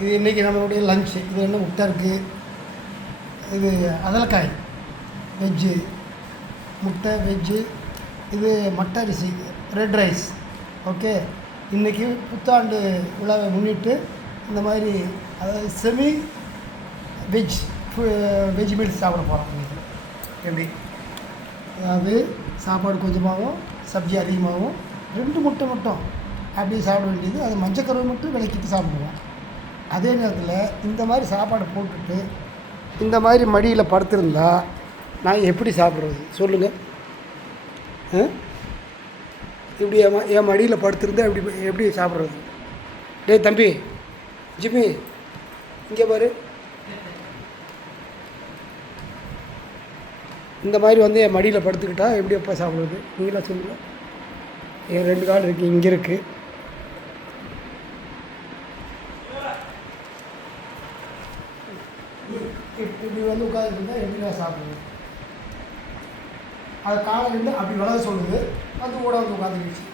இது இன்றைக்கி நம்மளுடைய லஞ்சு. இது என்ன முட்டை இருக்குது, இது அதலக்காய் வெஜ்ஜு, முட்டை வெஜ்ஜு, இது மட்டை அரிசி ரெட் ரைஸ். ஓகே, இன்றைக்கி புத்தாண்டு விழாவை முன்னிட்டு இந்த மாதிரி அதாவது செமி வெஜ் மீல்ஸ் சாப்பிட போகிறோம் இன்றைக்கி. எப்படி அதாவது சாப்பாடு கொஞ்சமாகவும் சப்ஜி அதிகமாகவும் 2 முட்டை மட்டும் அப்படியே சாப்பிட வேண்டியது. அது மஞ்சக்கருவை மட்டும் விளக்கிட்டு சாப்பிடுவோம். அதே நேரத்தில் இந்த மாதிரி சாப்பாடு போட்டுட்டு இந்த மாதிரி மடியில் படுத்திருந்தா நான் எப்படி சாப்பிட்றது சொல்லுங்கள்? இப்படி என் மடியில் படுத்திருந்தா எப்படி சாப்பிட்றது? டேய் தம்பி, ஜிம்மி இங்கே பாரு, இந்த மாதிரி வந்து என் மடியில் படுத்துக்கிட்டா எப்படி எப்போ சாப்பிட்றது நீங்களாம் சொல்லுங்கள். என் 2 கால் இருக்குது, இங்கே இருக்குது. இப்படி வந்து உட்காந்துருந்தா எப்படி நான் சாப்பிடுவேன்? அது காலையிலேருந்து அப்படி வளர சொல்லுது, அது கூட வந்து உட்காந்துக்கிடுச்சு.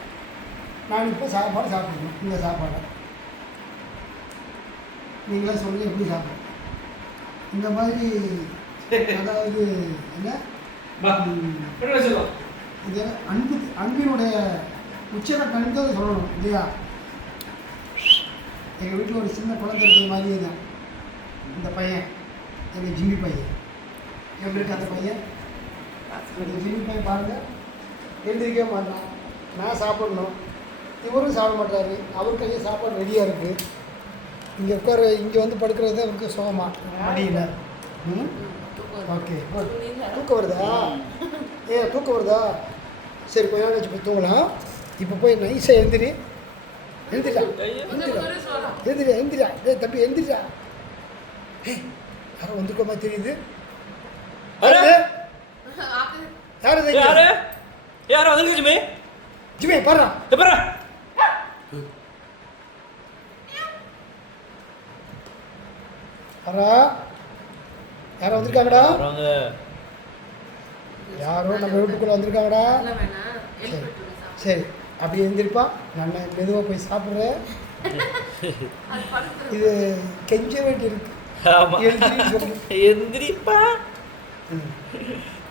நான் இப்போ சாப்பாடு சாப்பிடணும். இந்த சாப்பாடை நீங்களே சொல்லுங்கள் எப்படி சாப்பிடுங்க. இந்த மாதிரி அதாவது என்ன இது அன்பினுடைய உச்சத்தை சொல்லணும் இல்லையா? எங்கள் வீட்டில் ஒரு சின்ன குழந்தை இருக்கிற மாதிரியே தான் இந்த பையன், எங்கள் ஜிம்மி பையன். எப்படி இருக்கு அந்த பையன்? இந்த ஜிம்மி பையன் பாருங்கள், எழுந்திரிக்கவே மாட்டான். நான் சாப்பிடணும், இவரும் சாப்பிட மாட்டார். அவர் கையில் சாப்பாடு ரெடியாக இருக்குது. இங்கே வந்து படுக்கிறது தான் அவருக்கு சுகமா மடியில். ஓகே, தூக்கம் வருதா? தூக்கம் வருதா? சரி, கொஞ்ச நாள் வச்சு போய் தூங்கலாம். இப்போ போய் நைஸாக எழுந்திரிடா. டேய் தம்பி எழுந்திரிடா. யாரும் வந்துருக்க மாதிரி தெரியுது. யாரும் வந்துருக்கு ஜிம்மி. ஜிம்மி பாரு யாரோ வந்திருக்காங்கடா. யாரோ நம்ம வீட்டுக்குள்ளே வந்திருக்காங்கடா. சரி சரி, அப்படி எழுந்திருப்பா. நான் மெதுவாக போய் சாப்பிட்றேன். இது கெஞ்ச வேண்டி இருக்கு. எழுந்திரிப்பா.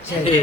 சரி.